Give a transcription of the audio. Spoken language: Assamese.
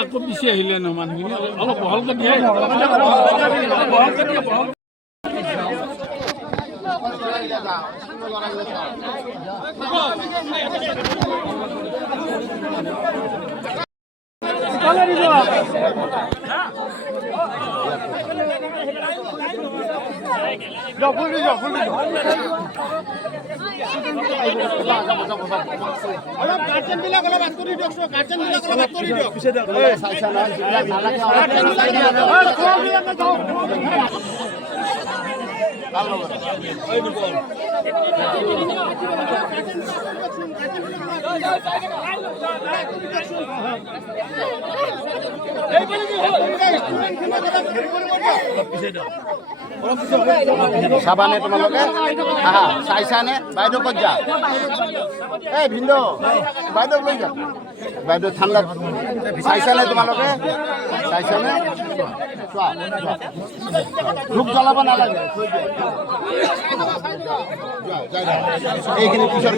আকৌ পিছি আহিলে ন মানুহখিনি অলপ বহলকে দিয়ে চাবানে তোমালোকে আহা চাইছানে বাইদেউ ক'ত যা এই ভিন্দ বাইদেউ লৈ যা বাইদেউ ঠাণ্ডাত চাইছানে তোমালোকে চাইছানে চোৱা ধূপ জ্বলাব নালাগে এইখিনি পিছৰ